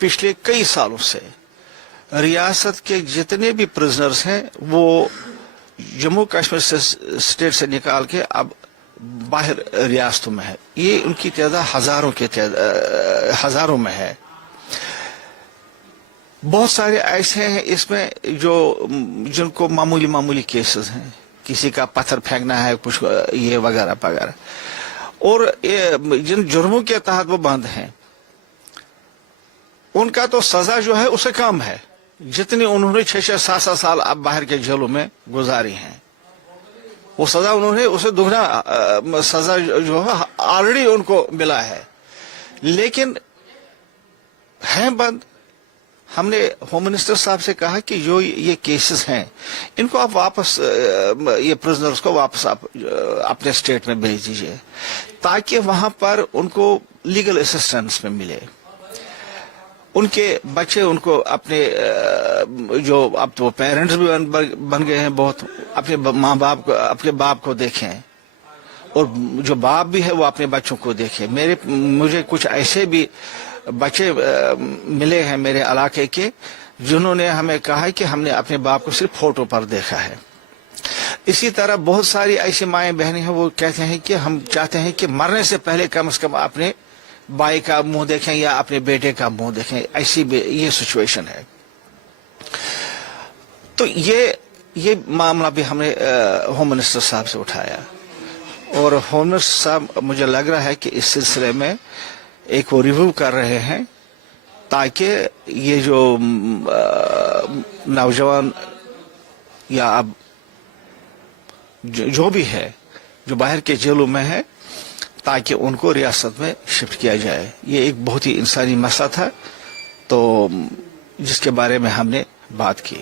पिछले कई सालों से रियासत के जितने भी प्रिजनर्स हैं वो जम्मू कश्मीर से स्टेट से निकाल के अब बाहर रियासतों में है। ये उनकी तादाद हजारों में है। बहुत सारे ऐसे हैं इसमें जो जिनको मामूली केसेस हैं, किसी का पत्थर फेंकना है, कुछ ये वगैरह वगैरह, और जिन जुर्मों के तहत वो बंद हैं उनका तो सजा जो है उससे कम है जितनी उन्होंने 6-7 साल अब बाहर के जेलों में गुजारी हैं। वो सजा उन्होंने उसे दुगना सजा जो है ऑलरेडी उनको मिला है, लेकिन हैं बंद। हमने होम मिनिस्टर साहब से कहा कि जो ये केसेस हैं इनको आप वापस ये प्रिजनर्स को वापस आप अपने स्टेट में भेज दीजिए ताकि वहां पर उनको लीगल असिस्टेंस में मिले। उनके बच्चे उनको अपने जो अब तो पेरेंट्स भी बन गए हैं बहुत, अपने माँ बाप को, अपने बाप को देखें, और जो बाप भी है वो अपने बच्चों को देखे। मुझे कुछ ऐसे भी बच्चे मिले हैं मेरे इलाके के जिन्होंने हमें कहा है कि हमने अपने बाप को सिर्फ फोटो पर देखा है। इसी तरह बहुत सारी ऐसी माएँ बहनें हैं वो कहते हैं कि हम चाहते हैं कि मरने से पहले कम से कम अपने भाई का मुंह देखें या अपने बेटे का मुंह देखें। ऐसी ये सिचुएशन है। तो ये मामला भी हमने होम मिनिस्टर साहब से उठाया, और होम मिनिस्टर साहब मुझे लग रहा है कि इस सिलसिले में एक वो रिव्यू कर रहे हैं ताकि ये जो नौजवान या अब जो भी है जो बाहर के जेलों में है ताकि उनको रियासत में शिफ्ट किया जाए। ये एक बहुत ही इंसानी मसला था तो जिसके बारे में हमने बात की।